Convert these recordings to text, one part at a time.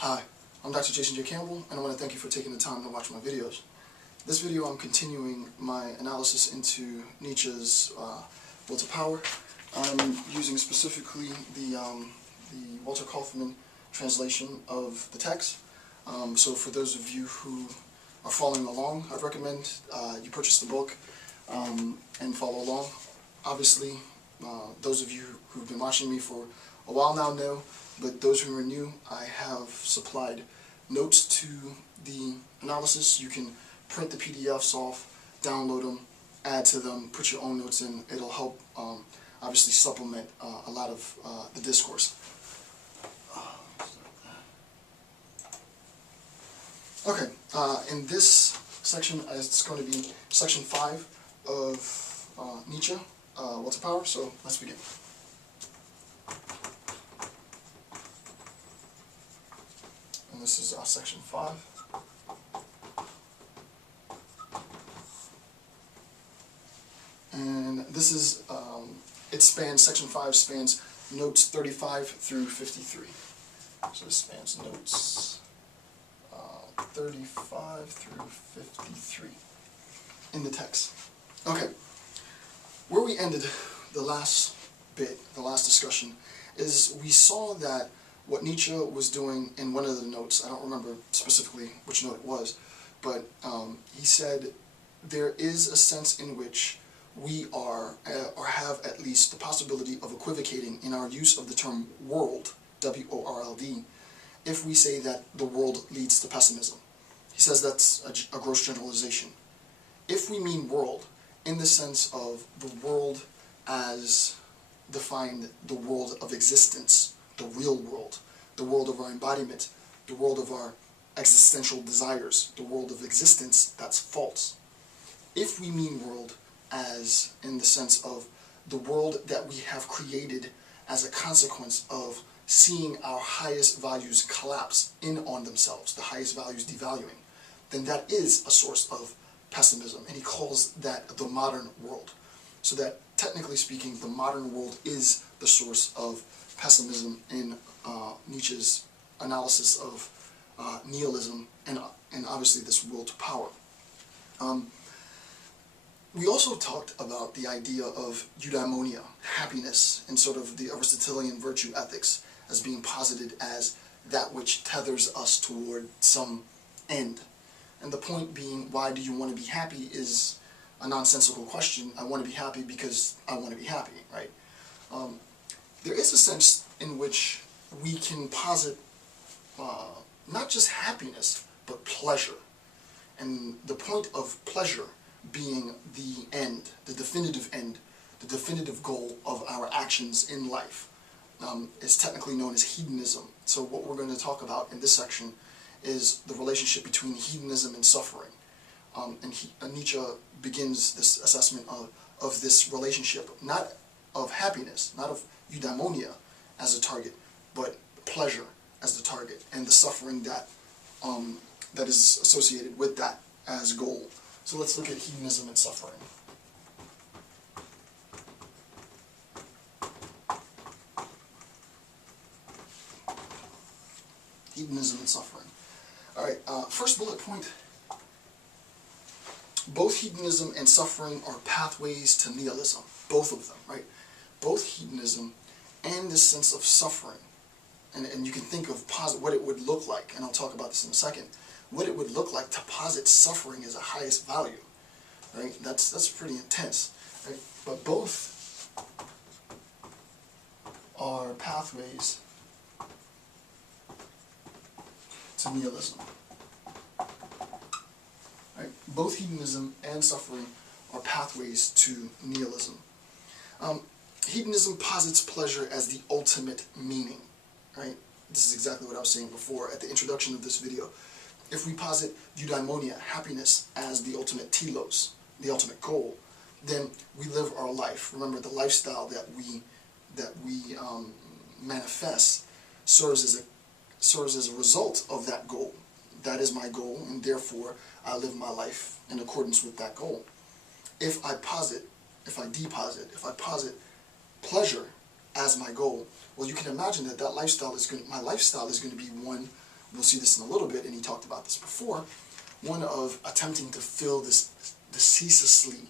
Hi, I'm Dr. Jason J. Campbell, and I want to thank you for taking the time to watch my videos. This video I'm continuing my analysis into Nietzsche's Will to Power. I'm using specifically the Walter Kaufmann translation of the text. So for those of you who are following along, I'd recommend you purchase the book and follow along. Obviously, those of you who've been watching me for a while now know, but those who are new, I have supplied notes to the analysis. You can print the PDFs off, download them, add to them, put your own notes in. It'll help obviously supplement a lot of the discourse. Okay, in this section, it's going to be section 5 of Nietzsche, Will to Power, so let's begin. And this is section 5. And this is, section 5 spans notes 35 through 53. So it spans notes 35 through 53 in the text. Okay, where we ended the last bit, the last discussion, is we saw that what Nietzsche was doing in one of the notes, I don't remember specifically which note it was, but he said there is a sense in which we are, or have at least the possibility of equivocating in our use of the term world, W-O-R-L-D, if we say that the world leads to pessimism. He says that's a gross generalization. If we mean world in the sense of the world as defined, the world of existence, the real world, the world of our embodiment, the world of our existential desires, the world of existence, that's false. If we mean world as in the sense of the world that we have created as a consequence of seeing our highest values collapse in on themselves, the highest values devaluing, then that is a source of pessimism, and he calls that the modern world. So that, technically speaking, the modern world is the source of pessimism in Nietzsche's analysis of nihilism and obviously this will to power. We also talked about the idea of eudaimonia, happiness, and sort of the Aristotelian virtue ethics as being posited as that which tethers us toward some end. And the point being, why do you want to be happy is a nonsensical question. I want to be happy because I want to be happy, right? There is a sense in which we can posit not just happiness, but pleasure. And the point of pleasure being the end, the definitive goal of our actions in life, is technically known as hedonism. So what we're going to talk about in this section is the relationship between hedonism and suffering. And Nietzsche begins this assessment of this relationship, not of happiness, not of eudaimonia as a target, but pleasure as the target, and the suffering that that is associated with that as goal. So let's look at hedonism and suffering. Hedonism and suffering. All right, first bullet point. Both hedonism and suffering are pathways to nihilism. Both of them, right? Both hedonism and this sense of suffering. And you can think of what it would look like, and I'll talk about this in a second, what it would look like to posit suffering as a highest value, right? That's pretty intense, right? But both are pathways to nihilism, right? Both hedonism and suffering are pathways to nihilism. Hedonism posits pleasure as the ultimate meaning, right? This is exactly what I was saying before at the introduction of this video. If we posit eudaimonia, happiness, as the ultimate telos, the ultimate goal, then we live our life. Remember, the lifestyle that we manifest serves as a result of that goal. That is my goal, and therefore I live my life in accordance with that goal. If I posit pleasure as my goal, well, you can imagine that my lifestyle is going to be one we'll see this in a little bit, and he talked about this before, one of attempting to fill this ceaselessly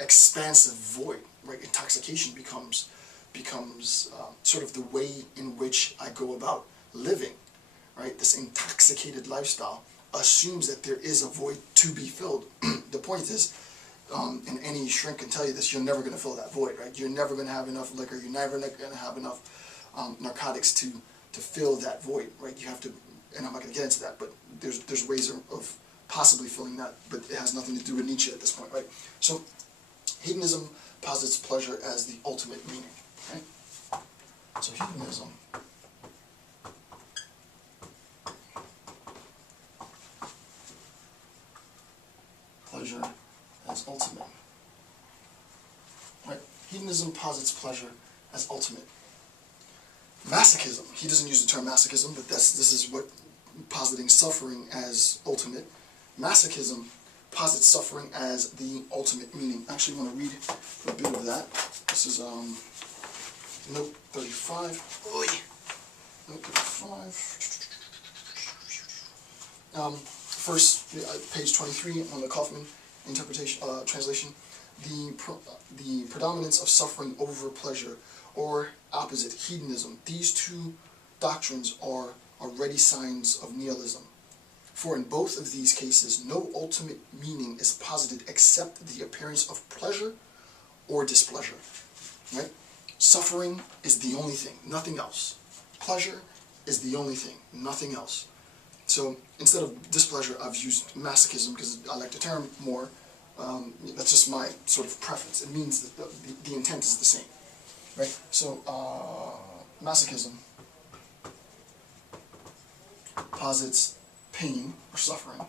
expansive void, right? Intoxication becomes sort of the way in which I go about living, right? This intoxicated lifestyle assumes that there is a void to be filled. The point is, and any shrink can tell you this, you're never going to fill that void, right? You're never going to have enough liquor, you're never going to have enough narcotics to fill that void, right? You have to, and I'm not going to get into that, but there's ways of possibly filling that, but it has nothing to do with Nietzsche at this point, right? So, hedonism posits pleasure as the ultimate meaning, right? So hedonism pleasure as ultimate, right? Hedonism posits pleasure as ultimate. Masochism, he doesn't use the term masochism, but this is what positing suffering as ultimate. Masochism posits suffering as the ultimate meaning. I actually want to read a bit of that. This is note 35. Oy. Note 35. First, page 23 on the Kaufman interpretation translation. The predominance of suffering over pleasure, or opposite, hedonism. These two doctrines are already signs of nihilism. For in both of these cases, no ultimate meaning is posited except the appearance of pleasure or displeasure. Right? Suffering is the only thing, nothing else. Pleasure is the only thing, nothing else. So instead of displeasure, I've used masochism because I like the term more. That's just my sort of preference. It means that the intent is the same. Right? So masochism posits pain or suffering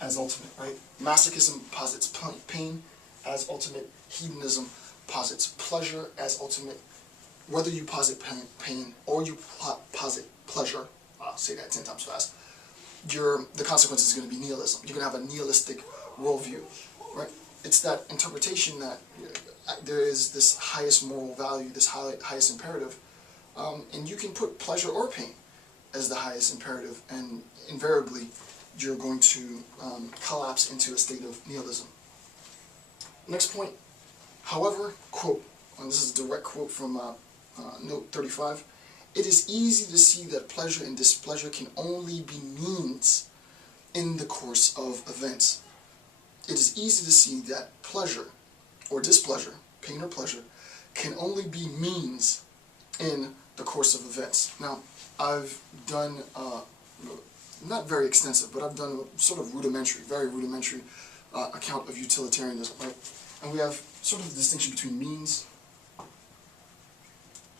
as ultimate, right? Masochism posits pain as ultimate. Hedonism posits pleasure as ultimate. Whether you posit pain or you posit pleasure, I'll say that 10 times fast, the consequence is going to be nihilism. You're going to have a nihilistic worldview, right? It's that interpretation that there is this highest moral value, this highest imperative, and you can put pleasure or pain as the highest imperative, and invariably you're going to collapse into a state of nihilism. Next point, however, quote, and this is a direct quote from note 35, it is easy to see that pleasure and displeasure can only be means in the course of events. It is easy to see that pleasure or displeasure, pain or pleasure, can only be means in the course of events. Now, I've done, not very extensive, but I've done a sort of rudimentary, very rudimentary account of utilitarianism, right? And we have sort of the distinction between means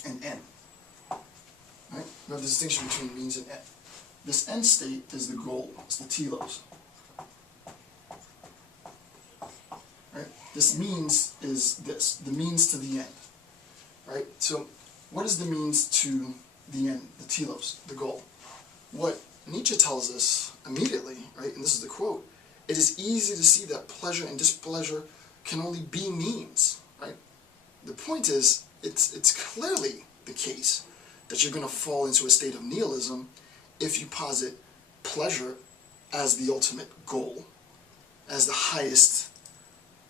and end, right? We have the distinction between means and end. This end state is the goal, it's the telos. Right? This means is this, the means to the end, right? So, what is the means to the end, the telos, the goal? What Nietzsche tells us immediately, right, and this is the quote, it is easy to see that pleasure and displeasure can only be means, right? The point is, it's clearly the case that you're going to fall into a state of nihilism if you posit pleasure as the ultimate goal, as the highest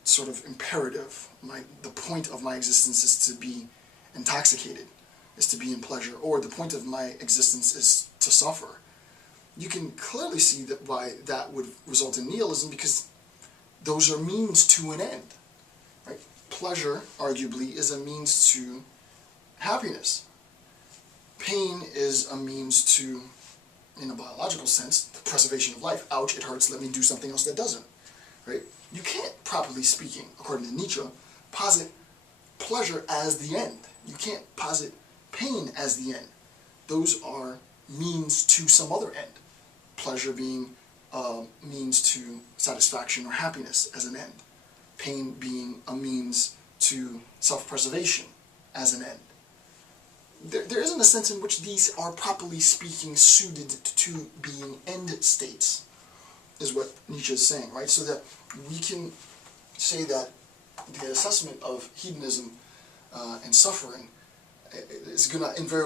sort of imperative. The point of my existence is to be intoxicated, is to be in pleasure, or the point of my existence is to suffer. You can clearly see that why that would result in nihilism, because those are means to an end. Right? Pleasure, arguably, is a means to happiness. Pain is a means to, in a biological sense, the preservation of life. Ouch, it hurts, let me do something else that doesn't. Right? You can't, properly speaking, according to Nietzsche, posit pleasure as the end. You can't posit pain as the end. Those are means to some other end. Pleasure being means to satisfaction or happiness as an end. Pain being a means to self-preservation as an end. There isn't a sense in which these are, properly speaking, suited to being end states, is what Nietzsche is saying, right? So that we can say that the assessment of hedonism and suffering is going to invariably